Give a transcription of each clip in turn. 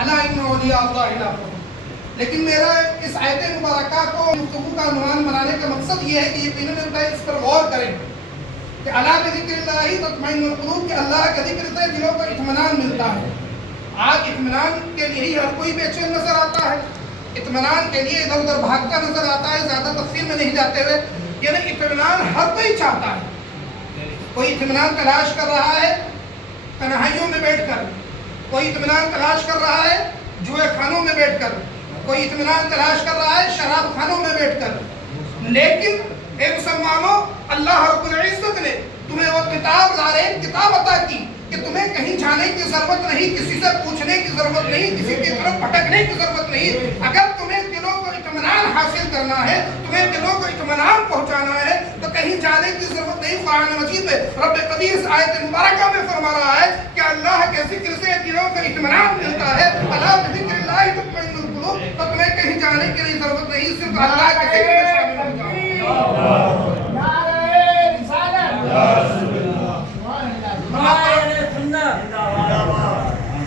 الا ان اولیاء اللہ لا خوف۔ لیکن میرا اس آیت مبارکہ کو گفتگو کا عنوان بنانے کا مقصد یہ ہے کہ یقیناً اس پر غور کریں کہ الا بذکر اللہ تطمئن القلوب، کہ اللہ کے ذکر سے دلوں کو اطمینان ملتا ہے۔ آج اطمینان کے لیے ہی ہر کوئی بے چین نظر آتا ہے، اطمینان کے لیے ادھر ادھر بھاگتا نظر آتا ہے۔ زیادہ تفصیل میں نہیں جاتے ہوئے، یعنی اطمینان ہر کوئی چاہتا ہے۔ کوئی اطمینان تلاش کر رہا ہے تنہائیوں میں بیٹھ کر، کوئی اطمینان تلاش کر رہا ہے جوئے خانوں میں بیٹھ کر، کوئی اطمینان تلاش کر رہا ہے شراب خانوں میں بیٹھ کر۔ لیکن اے مسلمانوں، اللہ رب العزت نے تمہیں وہ کتاب کتاب عطا کی کہ تمہیں کہیں جانے کی ضرورت نہیں، کسی سے پوچھنے کی ضرورت نہیں، کسی کی طرف بھٹکنے کی ضرورت نہیں۔ اگر تمہیں دلوں کو اطمینان حاصل کرنا ہے، تمہیں دلوں کو اطمینان پہنچانا ہے تو کہیں جانے کی ضرورت نہیں۔ قرآن مجید میں رب قدیر اس آیت مبارکہ میں فرما رہا ہے کہ اللہ کے ذکر سے دلوں کو اطمینان ملتا ہے۔ الا بذکر اللہ تطمئن القلوب، تو تمہیں کہیں جانے کی نہیں ضرورت نہیں، صرف اللہ کے ذکر میں شامل ہو جاؤ۔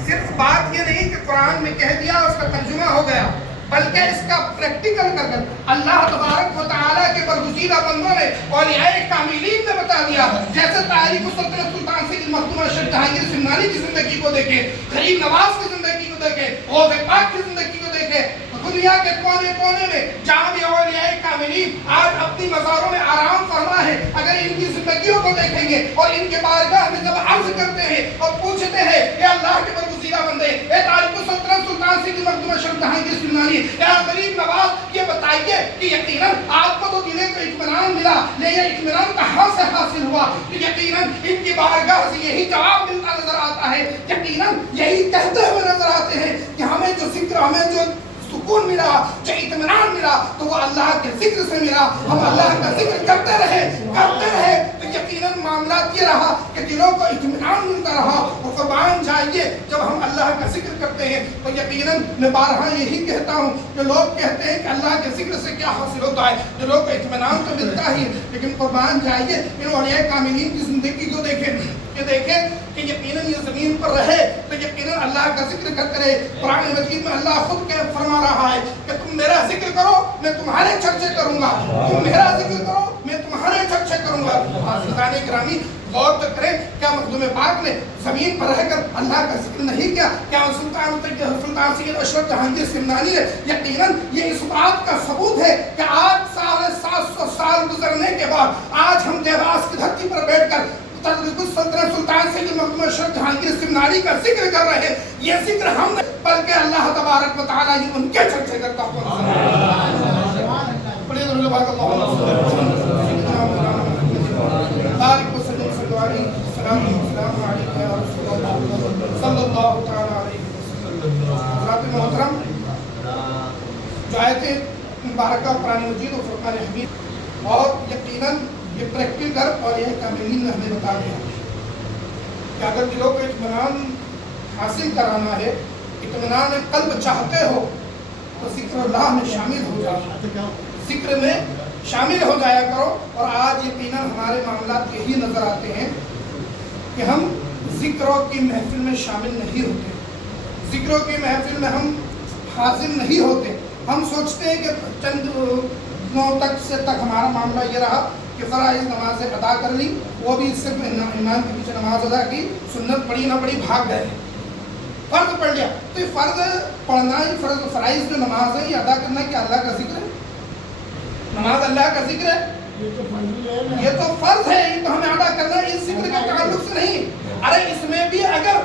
صرف بات یہ نہیں کہ قرآن میں کہہ دیا اس کا ترجمہ ہو گیا، بلکہ اس کا پریکٹیکل کر اللہ تبارک و تعالیٰ کے برگزیدہ بندوں نے اولیاء کاملین نے بتا دیا۔ جیسے تاریخ السلطنت سلطان سید المخدوم شیخ جہانگیر سمنانی کی زندگی کو دیکھیں، غریب نواز کی زندگی کو دیکھیں، غوث پاک کی زندگی کو دیکھیں، دنیا کے کونے کونے میں جہاں بھی اولیاء کاملین آج اپنی مزاروں میں آرام فرما ہے، اگر ان کی زندگیوں کو دیکھیں گے اور ان کے بارگاہ میں جب عرض کرتے ہیں اور پوچھتے ہیں اے اللہ کے برگزیدہ بندے، اے تاریخ السلطنت سلطان سید المخدوم شیخ جہانگیر سمنانی، اے غریب نواز، یہ بتائیے کہ یقیناً آپ کو تو دلے کو اطمینان ملا، لیکن اطمینان کہاں سے حاصل ہوا؟ کہ یقیناً ان کی بارگاہ سے یہی جواب ملتا نظر آتا ہے، یقیناً یہی کہتے ہوئے نظر آتے ہیں کہ ہمیں جو ذکر، ہمیں جو سکون ملا، جو اطمینان ملا تو وہ اللہ کے ذکر سے ملا۔ ہم اللہ کا ذکر کرتے رہے تو یقیناً معاملات یہ رہا کہ دلوں کو اطمینان ملتا رہا۔ اور قربان جائیے، جب ہم اللہ کا ذکر کرتے ہیں تو یقیناً میں بارہا یہی کہتا ہوں کہ لوگ کہتے ہیں کہ اللہ کے ذکر سے کیا حاصل ہوتا ہے، دلوں کو اطمینان تو ملتا ہی، لیکن قربان جائیے ان اولیاء کاملین کی زندگی کو دیکھیں کہ یقیناً یہ زمین پر رہے تو یقیناً اللہ کا ذکر کرتے رہے۔ قرآن مجید میں اللہ خود فرما رہا ہے کہ تم میرا ذکر کرو میں تمہارے چرچے کروں گا، تم میرا ذکر کرو میں تمہارے چرچے کروں گا۔ حافظان گرامی، غور تو کریں، کیا مخدوم پاک نے زمین پر رہ کر اللہ کا ذکر نہیں کیا؟ کیا سلطان سید اشرف جہانگیر سمنانی ہے؟ یقیناً یہ اس بات کا ثبوت ہے کہ آج 750 سال گزرنے کے بعد آج ہم دیواس کی دھرتی پر بیٹھ کر سلطنت سلطان سید المخدوم اشرف جہانگیر سمنانی کا ذکر کر رہے ہیں۔ یہ ذکر ہم نے بلکہ اللہ تبارک و تعالیٰ ہی ان کے چرچے کرتا محترم، جو آیتیں مبارکہ قرآن مجید و فرقان حمید اور یقیناً یہ پریکٹیکل اور یہ کاملین نے ہمیں بتا دیا کہ اگر دلوں کو اطمینان حاصل کرانا ہے، اطمینان قلب چاہتے ہو تو ذکر اللہ میں شامل ہو جاؤ، ذکر میں شامل ہو جایا کرو۔ اور آج یقیناً ہمارے معاملات یہی نظر آتے ہیں کہ ہم ذکروں کی محفل میں شامل نہیں ہوتے، ذکروں کی محفل میں ہم حاضر نہیں ہوتے۔ ہم سوچتے ہیں کہ چند دنوں تک ہمارا معاملہ یہ رہا کہ فرائض نمازیں ادا کر لی، وہ بھی صرف امام کے پیچھے نماز ادا کی، سنت پڑھی نہ پڑھی بھاگ گئے، فرض پڑھ لیا۔ تو یہ فرض پڑھنا ہی فرائض جو نماز ہے یہ ادا کرنا کیا اللہ کا ذکر ہے؟ نماز اللہ کا ذکر ہے؟ یہ تو فرض ہے، یہ تو ہمیں ادا کرنا ہے، اس ذکر کے تعلق سے نہیں۔ ارے اس میں بھی اگر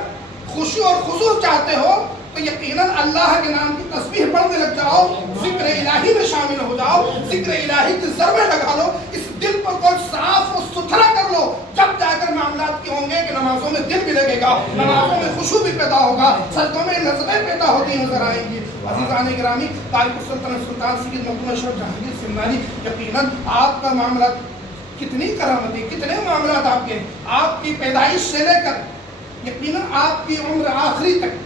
خشوع اور خضوع چاہتے ہو تو یقیناً اللہ کے نام کی تسبیح پڑھنے لگ جاؤ، ذکر الہی میں شامل ہو جاؤ، ذکر الہی کی ضربیں لگا لو، اس دل پر کوئی صاف اور ستھرا کر لو، جب جا کر معاملات کی ہوں گے کہ نمازوں میں دل بھی لگے گا، نمازوں میں خشوع بھی پیدا ہوگا، سجدوں میں لذتیں پیدا ہوتی نظر آئیں گی۔ عزیزان گرامی، تاریخ السلطنت سلطان سید المخدوم اشرف جہانگیر سمنانی، یقیناً آپ کا معاملات کتنی کرامتی، کتنے معاملات آپ کے، آپ کی پیدائش سے لے کر یقیناً آپ کی عمر آخری تک،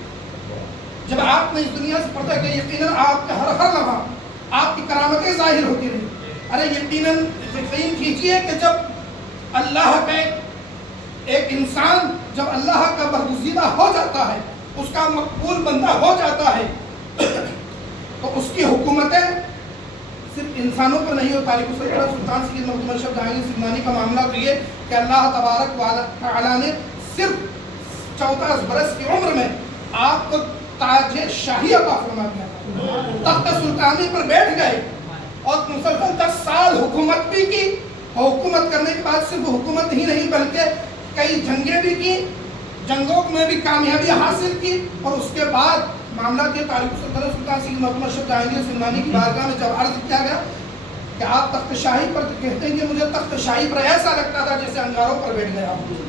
جب آپ نے اس دنیا سے پردہ کیا، یقیناً آپ کا ہر لمحہ آپ کی کرامتیں ظاہر ہوتی رہی۔ ارے یقیناً یقین کیجئے کہ جب اللہ کا ایک انسان جب اللہ کا برگزیدہ ہو جاتا ہے اس کا مقبول بندہ ہو جاتا ہے تو اس کی حکومتیں صرف انسانوں پر نہیں ہوتا. سلطان سید مخدوم اشرف جہانگیر سمنانی کا معاملہ تو یہ کہ اللہ تبارک و تعالیٰ نے صرف 14 برس کی عمر میں آپ کو تاج شاہی عطا فرما دیا. تخت سلطانی پر بیٹھ گئے اور مسلسل 10 سال حکومت بھی کی. حکومت کرنے کے بعد صرف حکومت ہی نہیں بلکہ کئی جنگیں بھی کی, جنگوں میں بھی کامیابی حاصل کی. اور اس کے بعد معاملہ کے تاریخ سلطان سید مخدوم اشرف جہانگیر سمنانی کی بارگاہ میں جب عرض کیا گیا کہ آپ تخت شاہی پر کہتے ہیں کہ مجھے تخت شاہی پر ایسا لگتا تھا جیسے انگاروں پر بیٹھ گیا ہوں.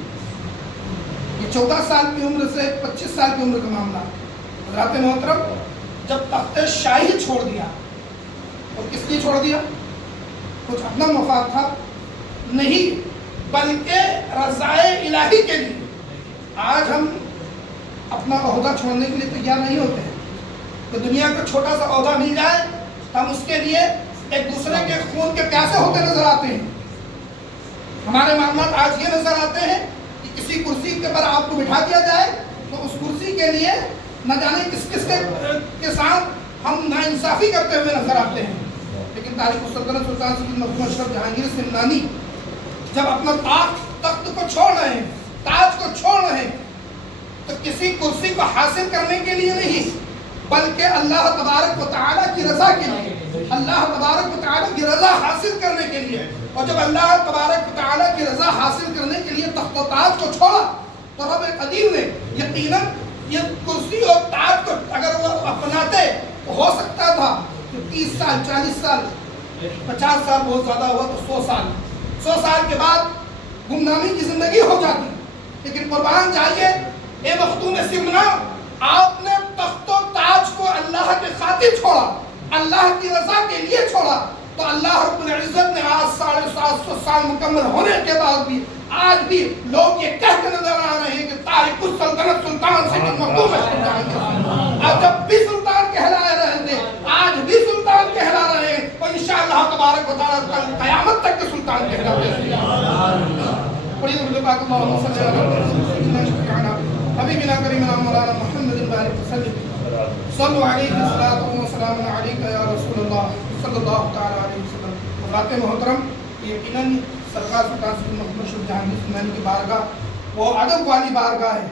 یہ 14 سال کی عمر سے 25 سال کی عمر کا معاملہ. حضرات محترم, جب تخت شاہی چھوڑ دیا اور کس لیے چھوڑ دیا؟ کچھ اپنا مفاد تھا نہیں, بلکہ رضائے الہی کے لیے. آج ہم اپنا عہدہ چھوڑنے کے لیے تیار نہیں ہوتے ہیں. تو دنیا کو چھوٹا سا عہدہ مل جائے تو ہم اس کے لیے ایک دوسرے کے خون کے پیاسے ہوتے نظر آتے ہیں. ہمارے معاملات آج یہ نظر آتے ہیں کہ کسی کرسی کے پر آپ کو بٹھا دیا جائے تو اس کرسی کے لیے نہ جانے کس کس کے ساتھ ہم ناانصافی کرتے ہوئے نظر آتے ہیں. لیکن تاریخ السلطنت سلطان سید مخدوم اشرف جہانگیر سمنانی جب اپنا تخت کو چھوڑ رہے ہیں, تاج کو چھوڑ رہے ہیں, تو کسی کرسی کو حاصل کرنے کے لیے نہیں بلکہ اللہ تبارک و تعالیٰ کی رضا کے لیے, اللہ تبارک و تعالیٰ کی رضا حاصل کرنے کے لیے. اور جب اللہ تبارک و تعالیٰ کی رضا حاصل کرنے کے لیے تخت و تاج کو چھوڑا تو رب قدیر نے یقیناً یہ کرسی اور تاج کو اگر وہ اپناتے تو ہو سکتا تھا کہ 30 سال 40 سال 50 سال بہت زیادہ ہوا تو 100 سال کے بعد گمنامی کی زندگی ہو جاتی. لیکن قربان جائیے اے مخدوم سمنا, آپ نے تخت و تاج کو اللہ کے خاطر چھوڑا, اللہ کی رضا کے لیے چھوڑا. تو اللہ رب العزت نے آج 750 سال مکمل ہونے کے بعد بھی آج بھی لوگ یہ کہہ کے نظر آ رہے ہیں کہ تاریخ السلطنت سلطان سید مخدوم اشرف. آپ جب بھی سلطان کہلا رہے تھے آج بھی سلطان کہلا رہے ہیں اور انشاءاللہ تبارک و تعالیٰ قیامت تک کے سلطان کہلاتے ہیں. حبیبنا کریمنا مولانا محمد بارک وسلم صلو علیہ السلام علیکہ یا رسول اللہ صلی اللہ تعالیٰ علیہ وسلم. حضرات محترم, یقیناً سرکار سلطان سید مخدوم اشرف جہانگیر سمنانی کی بارگاہ وہ ادب والی بارگاہ ہے.